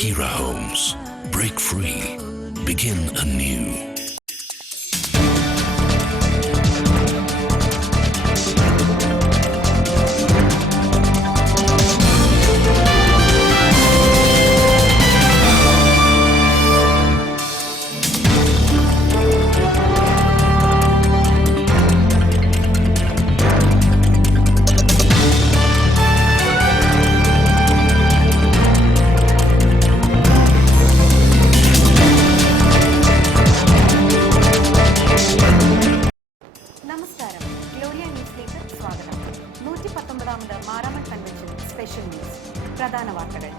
Hira Homes. Break free. Begin anew. നമസ്കാരം, Gloria ന്യൂസിലേക്ക് സ്വാഗതം. 119ാമത് മാരാമൺ കൺവെൻഷൻ സ്പെഷ്യൽ ന്യൂസ്. പ്രധാന വാർത്തകൾ.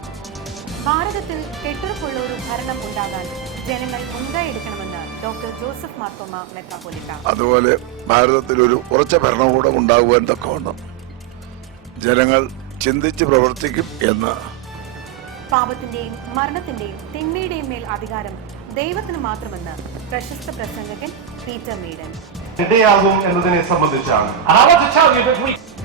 ഭാരതത്തിൽ കെട്ടുറപ്പുള്ളൊരു ഭരണം ഉണ്ടാകാൻ ജനങ്ങൾ മുൻകൈ എടുക്കണമെന്ന് ഡോക്ടർ ജോസഫ് മാർത്തോമ മെത്രാപ്പോലീത്ത. അതുപോലെ ഭാരതത്തിൽ ഒരു ഉറച്ച ഭരണകൂടം ഉണ്ടാകുവാൻ തക്കവണ്ണം ജനങ്ങൾ ചിന്തിച്ച് പ്രവർത്തിക്കും എന്ന്. പാപത്തിന്റെയും മരണത്തിന്റെയും തിന്മയുടെയും മേൽ അധികാരം ദൈവത്തിന് മാത്രമെന്ന് പ്രശസ്ത പ്രസംഗകൻ പീറ്റർ മീഡൻ. ഇടയാകും എന്നതിനെ സംബന്ധിച്ചാണ്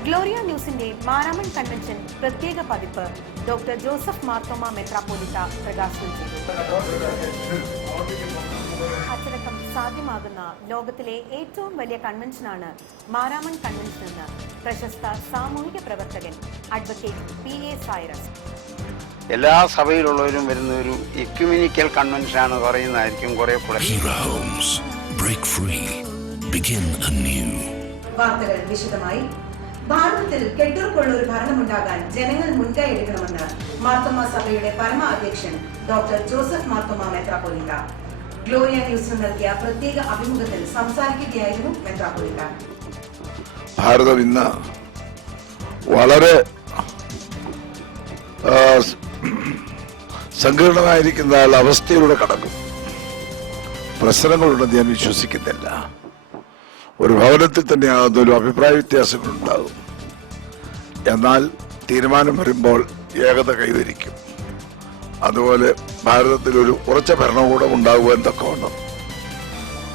ഗ്ലോറിയ ന്യൂസിന്റെ മാരാമൺ കൺവെൻഷൻ പ്രത്യേക പതിപ്പ് ഡോക്ടർ ജോസഫ് മാർത്തോമ മെത്രാപ്പോലീത്ത പ്രകാശനം ചെയ്തു. അച്ചടക്കം സാധ്യമാകുന്ന ലോകത്തിലെ ഏറ്റവും വലിയ കൺവെൻഷനാണ് മാരാമൺ കൺവെൻഷൻ എന്ന് പ്രശസ്ത സാമൂഹിക പ്രവർത്തകൻ അഡ്വക്കേറ്റ് പി.എ. സൈറസ്. എല്ലാ സഭയിലുള്ളവരും വരുന്ന ഒരു എക്യുമെനിക്കൽ കൺവെൻഷനാണ് പറയുന്നതായിരിക്കും കുറെ കൂടെ. Hira Homes. Break free. Begin anew. വാർത്തകൾ വിശദമായി. ഭാരതത്തിൽ കെട്ടുറപ്പുള്ള ഒരു ഭരണമുണ്ടാകാൻ ജനങ്ങൾ മുൻകൈ എടുക്കണമെന്ന് മാർത്തോമ സഭയുടെ പരമ അധ്യക്ഷൻ ഡോക്ടർ ജോസഫ് മാർത്തോമ മെത്രാപ്പോലീത്ത ഗ്ലോറിയ ന്യൂസിന് നൽകിയ പ്രത്യേക അഭിമുഖത്തിൽ സംസാരിക്കുകയായിരുന്നു മെത്രാപ്പോലീത്ത. ഭാരതം ഇന്ന് വളരെ സങ്കീർണമായിരിക്കുന്ന അവസ്ഥയിലൂടെ കടക്കും. പ്രശ്നങ്ങളുണ്ടെന്ന് ഞാൻ വിശ്വസിക്കുന്നില്ല. ഒരു ഭവനത്തിൽ തന്നെയാകുന്ന ഒരു അഭിപ്രായ വ്യത്യാസങ്ങളുണ്ടാകും. എന്നാൽ തീരുമാനം വരുമ്പോൾ ഏകത കൈവരിക്കും. അതുപോലെ ഭാരതത്തിൽ ഒരു ഉറച്ച ഭരണകൂടം ഉണ്ടാകുവാൻ തക്കവണ്ണം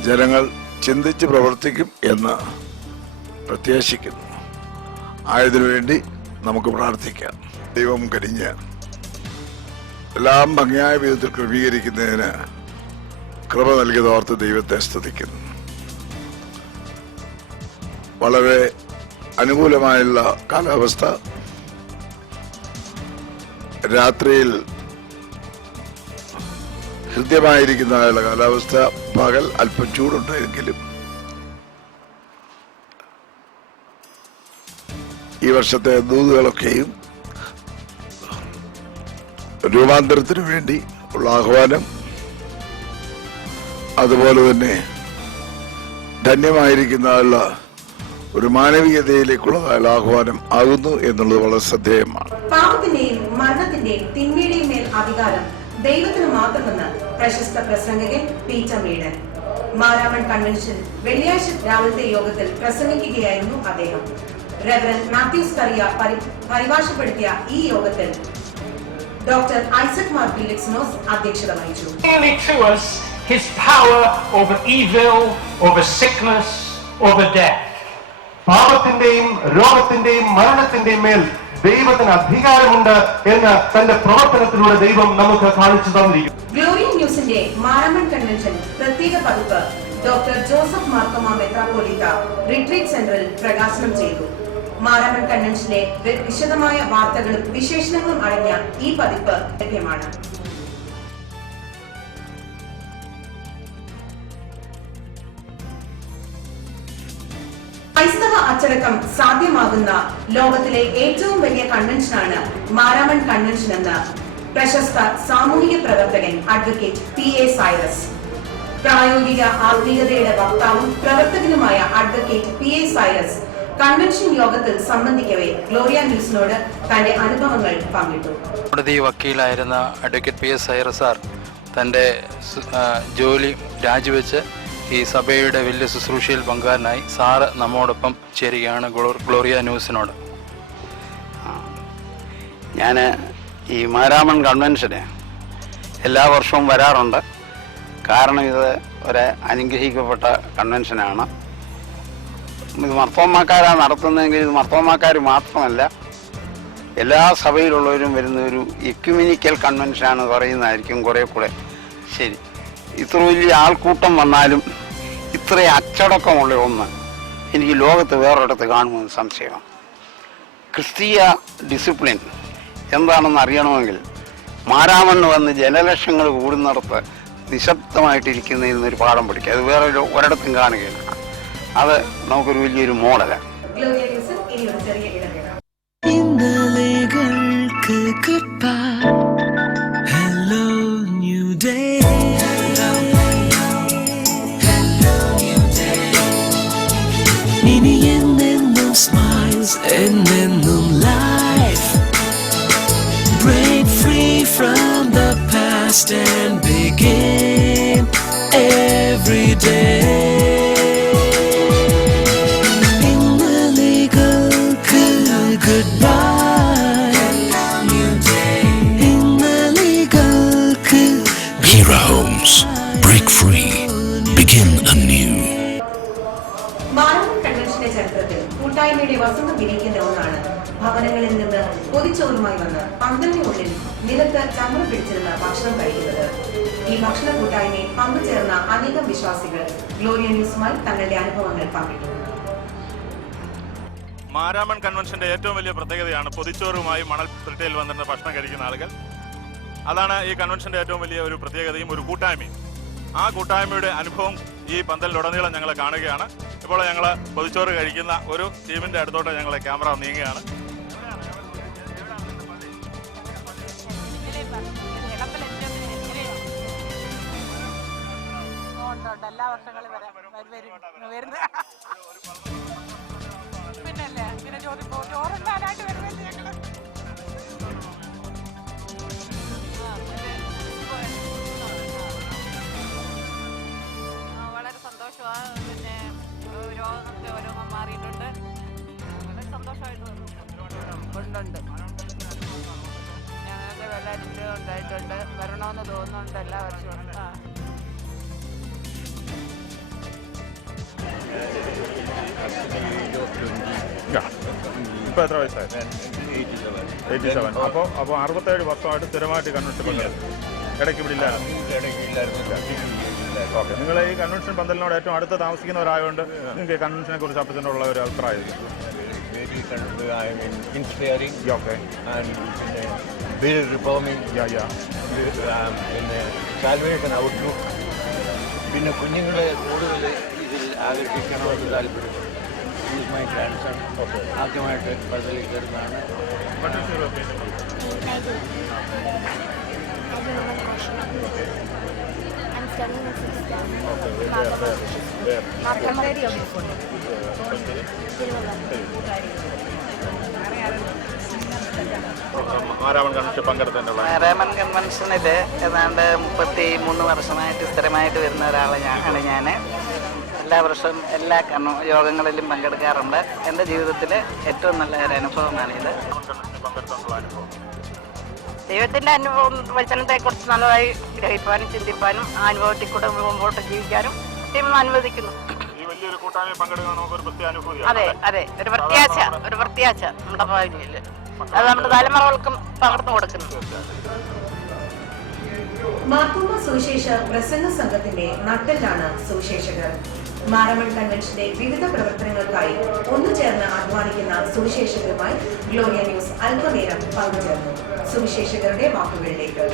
ജനങ്ങൾ ചിന്തിച്ച് പ്രവർത്തിക്കും എന്ന് പ്രത്യാശിക്കുന്നു. ആയതിനുവേണ്ടി നമുക്ക് പ്രാർത്ഥിക്കാം. ദൈവം കനിഞ്ഞ് എല്ലാം ഭംഗിയായ വിധത്തിൽ ക്രമീകരിക്കുന്നതിന് കൃപ നൽകിയതോർത്ത് ദൈവത്തെ സ്തുതിക്കുന്നു. വളരെ അനുകൂലമായുള്ള കാലാവസ്ഥ. രാത്രിയിൽ ഹൃദ്യമായിരിക്കുന്നതായുള്ള കാലാവസ്ഥ. പകൽ അല്പം ചൂടുണ്ടായെങ്കിലും ഈ വർഷത്തെ ദൂതുകളൊക്കെയും രൂപാന്തരത്തിനു വേണ്ടി ഉള്ള ആഹ്വാനം, അതുപോലെ തന്നെ ധന്യമായിരിക്കുന്ന ഒരു മാനവികതയിലേക്കുള്ളതായുള്ള ആഹ്വാനം ആകുന്നു എന്നുള്ളത് വളരെ ശ്രദ്ധേയമാണ്. പാപത്തിന്റെയും മരണത്തിന്റെയും തിന്മയുടെയും മേൽ അധികാരം ദൈവത്തിന് മാത്രമെന്ന് പ്രശസ്ത പ്രസംഗകൻ പീറ്റർ മീഡൻ. മാരാമൺ കൺവെൻഷൻ വെള്ളിയാഴ്ച രാവിലത്തെ യോഗത്തിൽ പ്രസംഗിക്കുകയായിരുന്നു അദ്ദേഹം. റെവറന്റ് മാത്യൂസ് കറിയ പരിഭാഷപ്പെടുത്തിയ ഈ യോഗത്തിൽ ഡോക്ടർ ഐസക് മാർ ഫിലിക്സിനോസ് അധ്യക്ഷത വഹിച്ചു. His power over evil, over sickness, over death. പാപത്തിന്റെയും രോഗത്തിന്റെയും മരണത്തിന്റെയും മേൽ ദൈവത്തിന് അധികാരമുണ്ട് എന്ന് തന്റെ പ്രവർത്തനത്തിലൂടെ ദൈവം നമുക്ക് കാണിച്ചു തന്നിരിക്കും. ഗ്ലോറിയ ന്യൂസിന്റെ മാരാമൺ കൺവെൻഷൻ പ്രത്യേക പതിപ്പ് ഡോക്ടർ ജോസഫ് മാർത്തോമ മെത്രാപ്പോലീത്ത റിട്രീറ്റ് സെന്ററിൽ പ്രകാശനം ചെയ്തു. മാരാമൺ കൺവെൻഷന്റെ വിശദമായ വാർത്തകളും വിശേഷണങ്ങളും അടങ്ങിയ ഈ പതിപ്പ് ലഭ്യമാണ്. ക്രൈസ്തവ അച്ചടക്കം സാധ്യമാകുന്ന ലോകത്തിലെ ഏറ്റവും വലിയ കൺവെൻഷനാണ് മാരാമൺ കൺവെൻഷൻ എന്ന് പ്രശസ്ത സാമൂഹിക പ്രവർത്തകൻ അഡ്വക്കേറ്റ് പി.എ. സൈറസ്. പ്രായോഗിക ആത്മീയതയുടെ വക്താവും പ്രവർത്തകനുമായ അഡ്വക്കേറ്റ് പി.എ. സൈറസ് കൺവെൻഷൻ യോഗത്തിൽ സംബന്ധിക്കവേ ഗ്ലോറിയ ന്യൂസിനോട് തന്റെ അനുഭവങ്ങൾ പങ്കിട്ടു. കോടതി വക്കീലായിരുന്ന അഡ്വക്കേറ്റ് പി.എ. സൈറസ് സാർ തൻ്റെ ജോലി രാജിവെച്ച് ഈ സഭയുടെ വലിയ ശുശ്രൂഷയിൽ പങ്കാരനായി സാറ് നമ്മോടൊപ്പം ചേരുകയാണ് ഗ്ലോറിയ ന്യൂസിനോട്. ഞാൻ ഈ മാരാമൺ കൺവെൻഷന് എല്ലാ വർഷവും വരാറുണ്ട്. കാരണം ഇത് ഒരു അനുഗ്രഹിക്കപ്പെട്ട കൺവെൻഷനാണ്. ഇത് മർത്തോമാക്കാരാണ് നടത്തുന്നതെങ്കിൽ ഇത് മർത്തോമാക്കാർ മാത്രമല്ല, എല്ലാ സഭയിലുള്ളവരും വരുന്ന ഒരു എക്യുമിനിക്കൽ കൺവെൻഷനാണ് പറയുന്നതായിരിക്കും കുറേ കൂടെ ശരി. ഇത്ര വലിയ ആൾക്കൂട്ടം വന്നാലും ഇത്ര അച്ചടക്കമുള്ള ഒന്ന് എനിക്ക് ലോകത്ത് വേറൊരിടത്ത് കാണുമെന്ന് സംശയമാണ്. ക്രിസ്തീയ ഡിസിപ്ലിൻ എന്താണെന്ന് അറിയണമെങ്കിൽ മാരാമണ്ണ് വന്ന് ജനലക്ഷങ്ങൾ കൂടുന്നിടത്ത് നിശബ്ദമായിട്ടിരിക്കുന്നതിൽ നിന്നൊരു പാഠം പഠിക്കുക. അത് വേറെ ഒരിടത്തും കാണുകയില്ല. അത് നമുക്കൊരു വലിയൊരു മോഡലാണ്. ഗ്ലോറിയ ന്യൂസിൽ ഇനി ഒരു ചെറിയ ഇടവേള. ഇന്നലെകൾക്ക് goodbye. Hello new day. ഇനി എന്നെന്നും smiles, എന്നെന്നും life. Break free from the past and begin every day. ഇന്നലെകൾക്ക് goodbye. ഇന്നലെകൾക്ക് Hera Homes. Break free. Begin anew. Maramon കൺവെൻഷന്റെ ചരിത്രത്തിൽ കൂട്ടായ്മയുടെ വസന്തം വിരിയിക്കുന്ന ഒന്നാണ് ഭവനങ്ങളിൽ നിന്ന് പൊതിച്ചോറുമായി വന്ന് 12-നുള്ളിൽ നിലത്ത് ചമ്മൽ പിടിച്ചിരുന്ന ഭക്ഷണം കഴിക്കുന്നത്. ഈ ഭക്ഷണ കൂട്ടായ്മയിൽ പങ്കുചേർന്ന അനേകം വിശ്വാസികൾ ഗ്ലോറിയ ന്യൂസുമായി തങ്ങളുടെ അനുഭവങ്ങൾ പങ്കിട്ടു. മാരാമൺ കൺവെൻഷന്റെ ഏറ്റവും വലിയ പ്രത്യേകതയാണ് പൊതിച്ചോറുമായി മണൽ തിട്ടയിൽ വന്നിരുന്ന ഭക്ഷണം കഴിക്കുന്ന ആളുകൾ. അതാണ് ഈ കൺവെൻഷന്റെ ഏറ്റവും വലിയ ഒരു പ്രത്യേകതയും ഒരു കൂട്ടായ്മയും. ആ കൂട്ടായ്മയുടെ അനുഭവം ഈ പന്തലിലുടനീളം ഞങ്ങൾ കാണുകയാണ്. ഇപ്പോൾ ഞങ്ങൾ പൊതിച്ചോറ് കഴിക്കുന്ന ഒരു ടീമിന്റെ അടുത്തോട്ട് ഞങ്ങളെ ക്യാമറ നീങ്ങുകയാണ്. എല്ലാ വർഷങ്ങളും പിന്നല്ലേ ഇങ്ങനെ ചോറുണ്ടാനായിട്ട് വരുമല്ലേ ഞങ്ങള്. വളരെ സന്തോഷമാണ്. പിന്നെ രോഗങ്ങളൊക്കെ ഓരോന്നും മാറിയിട്ടുണ്ട്. വളരെ സന്തോഷമായിട്ട് ഉണ്ട്. ഞങ്ങൾക്ക് വെള്ളരിച്ചിലും ഉണ്ടായിട്ടുണ്ട്. വരണമെന്ന് തോന്നുന്നുണ്ട് എല്ലാ വർഷവും. ഇപ്പോൾ എത്ര വയസ്സായി? 87. അപ്പോൾ 67 വർഷമായിട്ട് സ്ഥിരമായിട്ട് കൺവെൻഷൻ പങ്കെടുക്കും. ഇടയ്ക്ക് ഇവിടെ ഇല്ലായിരുന്നു. ഓക്കെ, നിങ്ങൾ ഈ കൺവെൻഷൻ പന്തലിനോട് ഏറ്റവും അടുത്ത് താമസിക്കുന്നവരായതുകൊണ്ട് നിങ്ങൾക്ക് ഈ കൺവെൻഷനെ കുറിച്ച് അപ്പത്തിനുള്ള ഒരു അഭിപ്രായം? Inspiring. Okay. And very reforming. പിന്നെ സാൽവേഷൻ ഔട്ട്ലുക്ക്. പിന്നെ കുഞ്ഞുങ്ങളെ കൂടുതൽ ഇതിൽ ആകർഷിക്കണമെന്ന് താല്പര്യം. മൈ ഗ്രാൻഡ് സൺ ആദ്യമായിട്ട് പന്തലിൽ കയറുന്നതാണ്. മാരാമൺ കൺവെൻഷൻ പങ്കെടുത്തതിനുള്ള മാരാമൺ കൺവെൻഷനിൽ ഏതാണ്ട് 33 വർഷമായിട്ട് സ്ഥിരമായിട്ട് വരുന്ന ഒരാളാണ് ഞാൻ. എല്ലാ വർഷവും എല്ലാ യോഗങ്ങളിലും പങ്കെടുക്കാറുണ്ട്. എൻ്റെ ജീവിതത്തിൽ ഏറ്റവും നല്ല ഒരു അനുഭവമാണിത്. ദൈവത്തിൻ്റെ അനുഭവം വചനത്തെക്കുറിച്ച് നല്ലതായി ഗ്രഹിക്കാനും ചിന്തിക്കാനും ആ അനുഭവത്തിൽ കൂടെ മുമ്പോട്ട് ജീവിക്കാനും ദൈവം അനുവദിക്കുന്നു. അതെ അതെ, ഒരു പ്രത്യാശ നമ്മുടെ ഭാവിയിൽ അത് നമ്മുടെ തലമുറകൾക്കും പകർന്നു കൊടുക്കുന്നു. മാർത്തോമ സുവിശേഷ പ്രസംഗ സംഘത്തിന്റെ നട്ടെല്ലാണ് സുവിശേഷകർ. മാരാമൺ കൺവെൻഷന്റെ വിവിധ പ്രവർത്തനങ്ങൾക്കായി ഒന്നുചേർന്ന് അധ്വാനിക്കുന്ന സുവിശേഷകരുമായി ഗ്ലോറിയ ന്യൂസ് അല്പനേരം പങ്കുചേർന്നു. സുവിശേഷകരുടെ വാക്കുകളിലേക്ക്.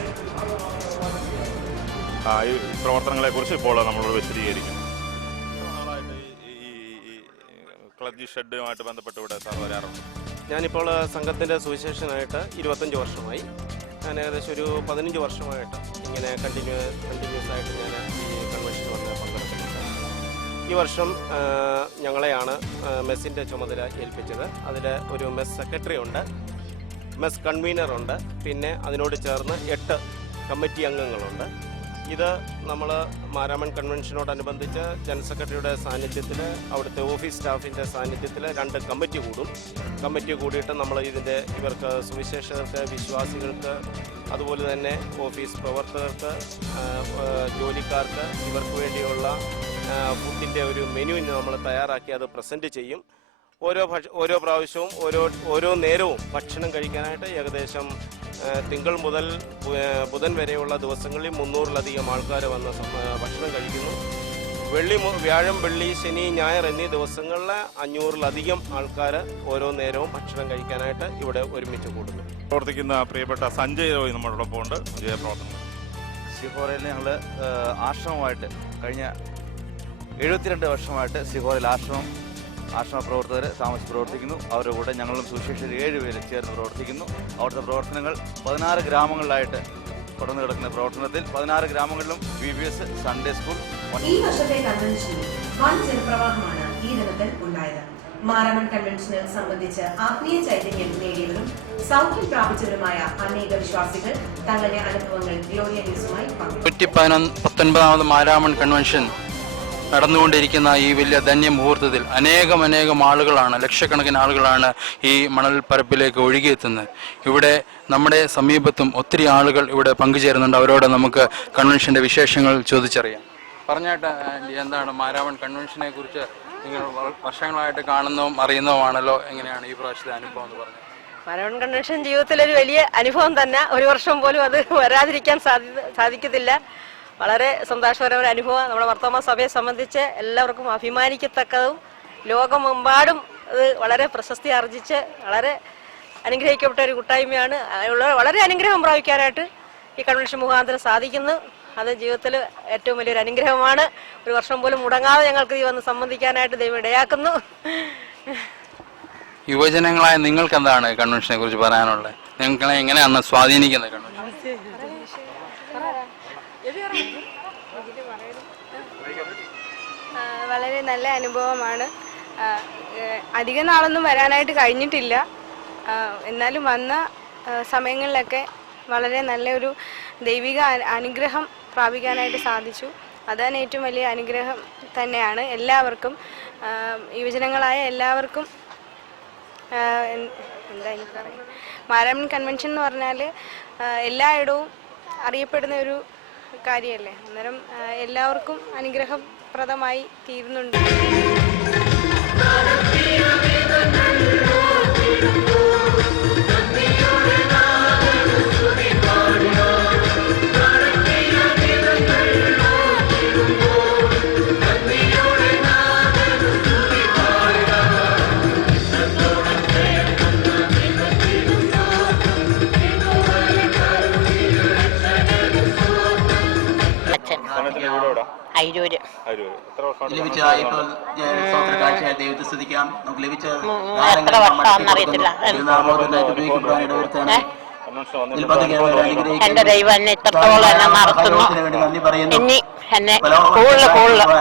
ഈ പ്രവർത്തനങ്ങളെ കുറിച്ച് ഇപ്പോൾ നമ്മളോട് വിശദീകരിക്കും. ക്ലബ്ജി ഷെഡുമായിട്ട് ബന്ധപ്പെട്ട് ഇവിടെ സാർ വരാറുണ്ട്. ഞാനിപ്പോൾ സംഘത്തിൻ്റെ സുവിശേഷനായിട്ട് 25 വർഷമായി. ഞാൻ ഏകദേശം ഒരു 15 വർഷമായിട്ട് ഇങ്ങനെ കണ്ടിന്യൂസ് ആയിട്ട് ഞാൻ ഈ കൺവെൻഷൻ വന്ന് പങ്കെടുക്കുന്നുണ്ട്. ഈ വർഷം ഞങ്ങളെയാണ് മെസ്സിൻ്റെ ചുമതല ഏൽപ്പിച്ചത്. അതിൽ ഒരു മെസ് സെക്രട്ടറി ഉണ്ട്, മെസ് കൺവീനറുണ്ട്, പിന്നെ അതിനോട് ചേർന്ന് 8 കമ്മിറ്റി അംഗങ്ങളുണ്ട്. ഇത് നമ്മൾ മാരാമൺ കൺവെൻഷനോടനുബന്ധിച്ച് ജനറൽ സെക്രട്ടറിയുടെ സാന്നിധ്യത്തിൽ അവിടുത്തെ ഓഫീസ് സ്റ്റാഫിൻ്റെ സാന്നിധ്യത്തിൽ 2 കമ്മിറ്റി കൂടും. കമ്മിറ്റി കൂടിയിട്ട് നമ്മൾ ഇവർക്ക് സുവിശേഷകർക്ക്, വിശ്വാസികൾക്ക്, അതുപോലെ തന്നെ ഓഫീസ് പ്രവർത്തകർക്ക്, ജോലിക്കാർക്ക് ഇവർക്ക് വേണ്ടിയുള്ള ഫുഡിൻ്റെ ഒരു മെനു നമ്മൾ തയ്യാറാക്കി അത് പ്രസൻറ്റ് ചെയ്യും. ഓരോ പ്രാവശ്യവും ഓരോ നേരവും ഭക്ഷണം കഴിക്കാനായിട്ട് ഏകദേശം തിങ്കൾ മുതൽ ബുധൻ വരെയുള്ള ദിവസങ്ങളിൽ 300-ലധികം ആൾക്കാർ വന്ന് ഭക്ഷണം കഴിക്കുന്നു. വ്യാഴം, വെള്ളി, ശനി, ഞായർ എന്നീ ദിവസങ്ങളിൽ 500-ലധികം ആൾക്കാർ ഓരോ നേരവും ഭക്ഷണം കഴിക്കാനായിട്ട് ഇവിടെ ഒരുമിച്ച് കൂടുന്നു. പ്രവർത്തിക്കുന്ന പ്രിയപ്പെട്ട സഞ്ജയ് റോയ് നമ്മളോടൊപ്പം ഉണ്ട്. ജയപ്രവർത്തനം സിഹോറയിൽ ഞങ്ങൾ ആശ്രമമായിട്ട് കഴിഞ്ഞ 72 വർഷമായിട്ട് സിഹോറയിൽ ആശ്രമ പ്രവർത്തകർ താമസിച്ച് പ്രവർത്തിക്കുന്നു. അവരുടെ കൂടെ ഞങ്ങളും സുശേഷർ 7 പേര് ചേർന്ന് പ്രവർത്തിക്കുന്നു. അവിടുത്തെ പ്രവർത്തനങ്ങൾ 16 ഗ്രാമങ്ങളിലായിട്ട് തുടർന്ന് കിടക്കുന്ന പ്രവർത്തനത്തിൽ 16 ഗ്രാമങ്ങളിലും VBS, സൺഡേ സ്കൂൾ. ഈ വർഷത്തെ കൺവെൻഷനിൽ വൻ ജനപ്രവാഹമാണ് ഈ ദിനത്തിൽ ഉണ്ടായത്. മാരാമൺ കൺവെൻഷനിൽ സംബന്ധിച്ച് ആത്മീയ ചൈതന്യം നേടിയവരും സൗഖ്യം പ്രാപിച്ചവരുമായ അനേക വിശ്വാസികൾ തങ്ങളുടെ അനുഭവങ്ങൾ ഗ്ലോറിയ ന്യൂസുമായി പങ്കുവച്ചു. 19ാമത് മാരാമൺ കൺവെൻഷൻ നടന്നുകൊണ്ടിരിക്കുന്ന ഈ വലിയ ധന്യമുഹൂർത്തത്തിൽ അനേകം ആളുകളാണ്, ലക്ഷക്കണക്കിന് ആളുകളാണ് ഈ മണൽപ്പരപ്പിലേക്ക് ഒഴുകിയെത്തുന്നത്. ഇവിടെ നമ്മുടെ സമീപത്തും ഒത്തിരി ആളുകൾ ഇവിടെ പങ്കുചേരുന്നുണ്ട്. അവരോട് നമുക്ക് കൺവെൻഷൻ്റെ വിശേഷങ്ങൾ ചോദിച്ചറിയാം. പറഞ്ഞാട്ട് എന്താണ് മാരാമൺ കൺവെൻഷനെ കുറിച്ച് നിങ്ങൾ വർഷങ്ങളായിട്ട് കാണുന്നതും അറിയുന്നതുമാണല്ലോ, എങ്ങനെയാണ് ഈ പ്രാവശ്യത്തെ അനുഭവം എന്ന് പറഞ്ഞത്? മാരാമൺ കൺവെൻഷൻ ജീവിതത്തിലൊരു വലിയ അനുഭവം തന്നെ. ഒരു വർഷം പോലും അത് വരാതിരിക്കാൻ സാധിക്കത്തില്ല. വളരെ സന്തോഷകരമായ അനുഭവം. നമ്മുടെ വർത്തമാന സഭയെ സംബന്ധിച്ച് എല്ലാവർക്കും അഭിമാനിക്കത്തക്കതും ലോകമെമ്പാടും അത് വളരെ പ്രശസ്തി ആർജിച്ച് വളരെ അനുഗ്രഹിക്കപ്പെട്ട ഒരു കൂട്ടായ്മയാണ്. വളരെ അനുഗ്രഹം പ്രാപിക്കാനായിട്ട് ഈ കൺവെൻഷൻ മുഖാന്തരം സാധിക്കുന്നു. അത് ജീവിതത്തിൽ ഏറ്റവും വലിയൊരു അനുഗ്രഹമാണ്. ഒരു വർഷം പോലും മുടങ്ങാതെ ഞങ്ങൾക്ക് ഈ വന്ന് സംബന്ധിക്കാനായിട്ട് ദൈവം ഇടയാക്കുന്നു. യുവജനങ്ങളായ നിങ്ങൾക്ക് എന്താണ് കൺവെൻഷനെ കുറിച്ച് പറയാനുള്ളത്? നിങ്ങളെ എങ്ങനെയാണ് സ്വാധീനിക്കുന്നത് കൺവെൻഷൻ? വളരെ നല്ല അനുഭവമാണ്. അധിക നാളൊന്നും വരാനായിട്ട് കഴിഞ്ഞിട്ടില്ല. എന്നാലും വന്ന സമയങ്ങളിലൊക്കെ വളരെ നല്ലൊരു ദൈവിക അനുഗ്രഹം പ്രാപിക്കാനായിട്ട് സാധിച്ചു. അതാണ് ഏറ്റവും വലിയ അനുഗ്രഹം തന്നെയാണ്. എല്ലാവർക്കും, യുവജനങ്ങളായ എല്ലാവർക്കും എന്താ എനിക്ക് പറയുക, മാരാമൺ കൺവെൻഷൻ എന്ന് പറഞ്ഞാൽ എല്ലായിടവും അറിയപ്പെടുന്ന ഒരു കാര്യമല്ലേ. അന്നേരം എല്ലാവർക്കും അനുഗ്രഹപ്രദമായി തീരുന്നുണ്ട്. ദൈവത്തെ സ്തുതിക്കാം. നമുക്ക് ലഭിച്ച എന്റെ ദൈവം എന്നെ ഇത്രത്തോളം എന്നെ നടത്തുന്നു. ഇനി എന്നെ കൂടുതൽ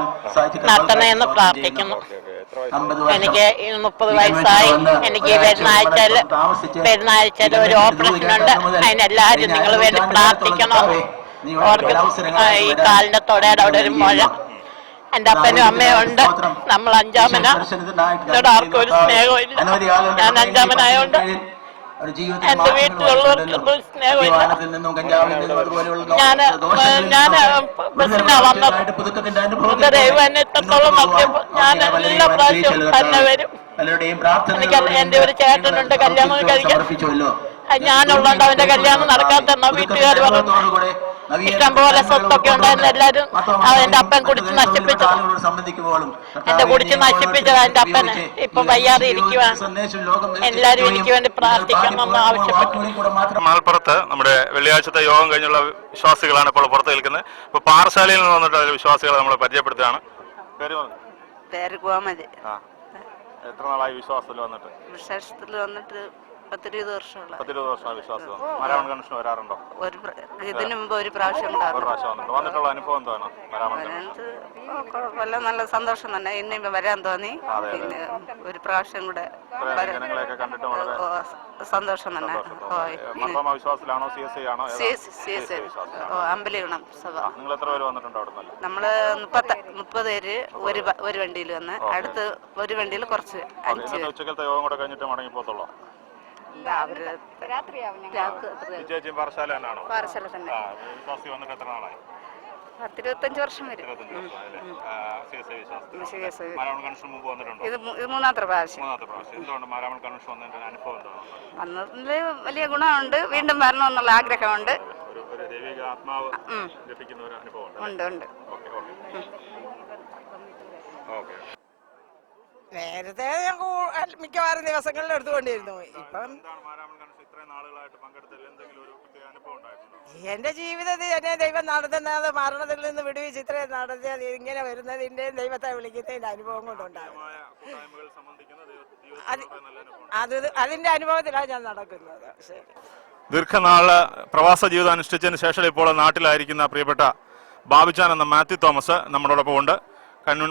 നടത്തണമെന്ന് പ്രാർത്ഥിക്കുന്നു. എനിക്ക് 30 വയസ്സായി. എനിക്ക് പെരുന്നാഴ്ചയിൽ ഒരു ഓപ്പറേഷൻ ഉണ്ട്. അതിനെല്ലാവരും നിങ്ങൾ വേണ്ടി പ്രാർത്ഥിക്കണം. ഈ കാലിന്റെ തൊടയുടെ അവിടെ ഒരു മുഴ. എന്റെ അപ്പനും അമ്മയും ഉണ്ട്. നമ്മൾ അഞ്ചാമന. എന്നോട് ആർക്കും ഒരു സ്നേഹവും ഇല്ല. ഞാൻ അഞ്ചാമനായോണ്ട് എന്റെ വീട്ടിലുള്ളവർക്കൊന്നും സ്നേഹമില്ല. ഞാൻ ബസ്സിനാ വന്നത്. എന്റെ ദൈവം എന്നെ ഇത്രത്തോളം നോക്കിയപ്പോ ഞാൻ എല്ലാ പ്രാവശ്യവും തന്നെ വരും. എനിക്ക് എന്റെ ഒരു ചേട്ടനുണ്ട് കല്യാണം കഴിക്കാൻ. ഞാനുള്ളതുകൊണ്ട് അവന്റെ കല്യാണം നടക്കാത്ത വീട്ടുകാർ പറഞ്ഞു. ഇഷ്ടംപോലെ സ്വത്തൊക്കെ ഉണ്ടായിരുന്നു. എല്ലാരും എന്റെ അപ്പൻ കുടിച്ച് നശിപ്പിച്ചത്. എന്റെ കുടിച്ച് നശിപ്പിച്ചത് എന്റെ അപ്പന്. ഇപ്പൊ വയ്യാതെ ഇരിക്കുവാണ്. എല്ലാരും എനിക്ക് വേണ്ടി പ്രാർത്ഥിക്കണമെന്ന് ആവശ്യപ്പെട്ടു. മലപ്പുറത്ത് നമ്മുടെ വെള്ളിയാഴ്ചത്തെ യോഗം കഴിഞ്ഞുള്ള വിശ്വാസികളാണ് ഇപ്പോൾ പുറത്ത് നിൽക്കുന്നത്. ഇപ്പൊ പാറശാലയിൽ നിന്ന് വന്നിട്ട് വിശ്വാസികളെ നമ്മൾ പരിചയപ്പെടുത്തുകയാണ്. പേര് ഗോമതി. എത്ര നാളായി വിശ്വാസത്തിൽ വന്നിട്ട്? വിശേഷത്തിൽ വന്നിട്ട് 10-20 വർഷമുള്ള. 10-20 വർഷമായി വിശ്വാസം. മാരാമൺ കൺവെൻഷൻ വരാറുണ്ടോ? ഇതിനു മുമ്പ് ഒരു പ്രാവശ്യം വന്നിട്ടുള്ള അനുഭവം എന്താണ്? കുഴപ്പമില്ല, നല്ല സന്തോഷം തന്നെ. ഇനി വരാൻ തോന്നി. പിന്നെ ഒരു പ്രാവശ്യം കൂടെ ജനങ്ങളെയൊക്കെ കണ്ടിട്ട് സന്തോഷം തന്നെ. വിശ്വാസത്തിലാണോ? അമ്പലീണം സഭ. നിങ്ങൾ എത്ര പേര് വന്നിട്ടുണ്ടോ? നമ്മള് 30 പേര് ഒരു വണ്ടിയിൽ വന്ന്, അടുത്ത് ഒരു വണ്ടിയിൽ കുറച്ച് 5 പേര്. ഉച്ചക്കലത്തെ യോഗം കൂടെ കഴിഞ്ഞിട്ട് മടങ്ങി പോകത്തുള്ളൂ. ചേച്ചിയും പാറശാല തന്നെയാണോ? പാറശാല തന്നെ. വിശ്വാസി വന്നിട്ട് എത്ര നാളായി? 10-25 വർഷം വരും. ഇത് മൂന്നാമത്തെ പ്രാവശ്യം. വന്നതിൽ വലിയ ഗുണമുണ്ട്, വീണ്ടും വരണമെന്നുള്ള ആഗ്രഹമുണ്ട്. ഉണ്ട് ഉണ്ട്. നേരത്തെ ഞാൻ മിക്കവാറും ദിവസങ്ങളിൽ എടുത്തുകൊണ്ടിരുന്നു. ഇപ്പം എന്റെ ജീവിതത്തിൽ എന്നെ ദൈവം നടത്തുന്നത്, മരണത്തിൽ നിന്ന് വിടുവിച്ച് ഇത്രയും നടത്തിയത് ഇങ്ങനെ വരുന്നതിന്റെ ദൈവത്തെ വിളിക്കുന്നതിന്റെ അനുഭവം കൊണ്ടുണ്ടാകും. അതിന്റെ അനുഭവത്തിലാണ് ഞാൻ നടക്കുന്നത്. ശരി. ദീർഘനാള് പ്രവാസ ജീവിതം അനുഷ്ഠിച്ചതിന് ശേഷം ഇപ്പോൾ നാട്ടിലായിരിക്കുന്ന പ്രിയപ്പെട്ട ബാബുജാൻ എന്ന മാത്യു തോമസ് നമ്മളോടൊപ്പം ഉണ്ട്.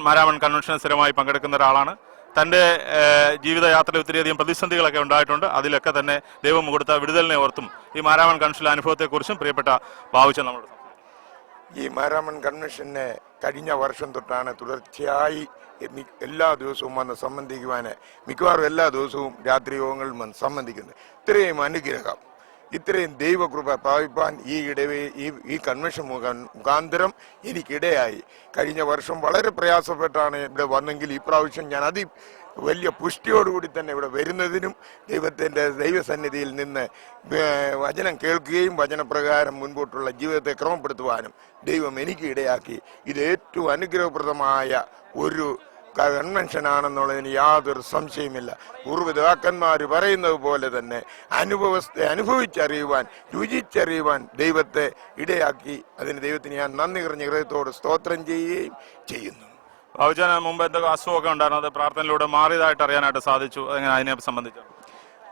മാരാമൺ കൺവെൻഷൻ സ്ഥിരമായി പങ്കെടുക്കുന്ന ഒരാളാണ്. തൻ്റെ ജീവിതയാത്രയിൽ ഒത്തിരിയധികം പ്രതിസന്ധികളൊക്കെ ഉണ്ടായിട്ടുണ്ട്. അതിലൊക്കെ തന്നെ ദൈവം കൊടുത്ത വിടുതലിനെ ഓർത്തും ഈ മാരാമൺ കൺവെൻഷൻ അനുഭവത്തെക്കുറിച്ചും പ്രിയപ്പെട്ട ബാബുജാൻ നമ്മളോട് ഈ മാരാമൺ കൺവെൻഷനെ കഴിഞ്ഞ വർഷം തൊട്ടാണ് തുടർച്ചയായി എല്ലാ ദിവസവും വന്ന് സംബന്ധിക്കുവാൻ, മിക്കവാറും എല്ലാ ദിവസവും രാത്രി യോഗങ്ങളിൽ വന്ന് സംബന്ധിക്കുന്നത്. ഇത്രയും അനുഗ്രഹം, ഇത്രയും ദൈവകൃപ പ്രാപിപ്പാൻ ഈ കൺവെൻഷൻ മുഖാന്തരം എനിക്കിടയായി. കഴിഞ്ഞ വർഷം വളരെ പ്രയാസപ്പെട്ടാണ് ഇവിടെ വന്നെങ്കിൽ ഈ പ്രാവശ്യം ഞാൻ വലിയ പുഷ്ടിയോടുകൂടി തന്നെ ഇവിടെ വരുന്നതിനും ദൈവസന്നിധിയിൽ നിന്ന് വചനം കേൾക്കുകയും വചനപ്രകാരം മുൻപോട്ടുള്ള ജീവിതത്തെ ക്രമപ്പെടുത്തുവാനും ദൈവം എനിക്ക് ഇടയാക്കി. ഇത് ഏറ്റവും അനുഗ്രഹപ്രദമായ ഒരു കൺവെൻഷനാണെന്നുള്ളതിന് യാതൊരു സംശയമില്ല. പൂർവ്വപിതാക്കന്മാർ പറയുന്നത് പോലെ തന്നെ അനുഭവിച്ചറിയുവാൻ, രുചിച്ചറിയുവാൻ ദൈവത്തെ ഇടയാക്കി. അതിന് ദൈവത്തിന് ഞാൻ നന്ദി നിറഞ്ഞ ഹൃദയത്തോട് സ്തോത്രം ചെയ്യുകയും ചെയ്യുന്നു. ബാബുജാന് മുമ്പ് എന്തൊക്കെ അസുഖമൊക്കെ ഉണ്ടായിരുന്നു, അത് പ്രാർത്ഥനയിലൂടെ മാറിയതായിട്ട് അറിയാനായിട്ട് സാധിച്ചു. അതിനെ സംബന്ധിച്ച്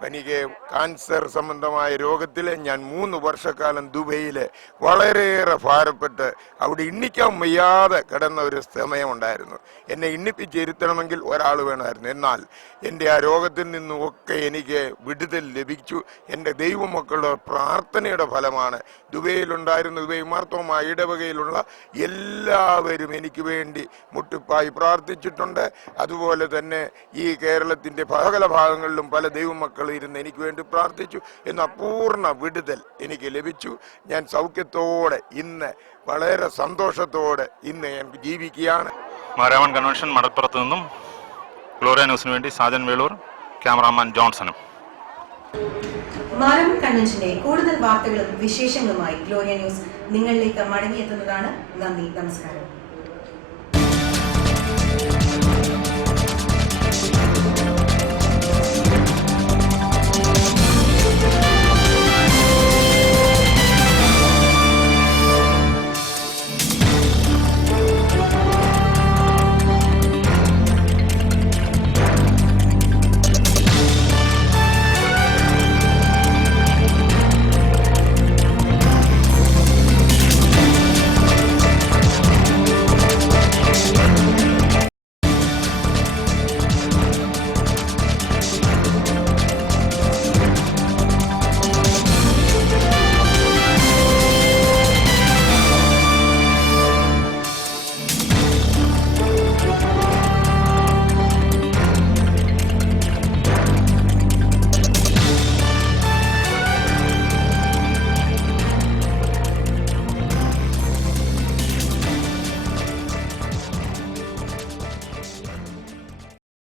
എനിക്ക് കാൻസർ സംബന്ധമായ രോഗത്തിൽ ഞാൻ 3 വർഷക്കാലം ദുബൈയില് വളരെയേറെ ഭാരപ്പെട്ട് അവിടെ എണ്ണിക്കാൻ വയ്യാതെ കിടന്ന ഒരു സമയമുണ്ടായിരുന്നു. എന്നെ എണ്ണിപ്പിച്ചിരുത്തണമെങ്കിൽ ഒരാൾ വേണമായിരുന്നു. എന്നാൽ എൻ്റെ ആ രോഗത്തിൽ നിന്നും ഒക്കെ എനിക്ക് വിടുതൽ ലഭിച്ചു. എൻ്റെ ദൈവമക്കളുടെ പ്രാർത്ഥനയുടെ ഫലമാണ്. ദുബൈ മാർത്തോമ ഇടവകയിലുള്ള എല്ലാവരും എനിക്ക് വേണ്ടി മുട്ടിപ്പായി പ്രാർത്ഥിച്ചിട്ടുണ്ട്. അതുപോലെ തന്നെ ഈ കേരളത്തിൻ്റെ പല ഭാഗങ്ങളിലും പല ദൈവമക്കൾ ഇരുന്ന് എനിക്ക് വേണ്ടി പ്രാർത്ഥിച്ചു. എന്ന പൂർണ്ണ വിടുതൽ എനിക്ക് ലഭിച്ചു. ഞാൻ സൗഖ്യത്തോടെ ഇന്ന് വളരെ സന്തോഷത്തോടെ ഇന്ന് ഞാൻ ജീവിക്കുകയാണ്. മാരാമൺ കൺവെൻഷൻ മടപ്പുറത്ത് നിന്നും ഗ്ലോറിയ ന്യൂസിന് വേണ്ടി സാജൻ വേളൂർ, ക്യാമറാമാൻ ജോൺസണും. മാരാമൺ കൺവെൻഷന്റെ കൂടുതൽ വാർത്തകളും വിശേഷങ്ങളുമായി ഗ്ലോറിയ ന്യൂസ് നിങ്ങളിലേക്ക് മടങ്ങിയെത്തുന്നതാണ്. നന്ദി, നമസ്കാരം.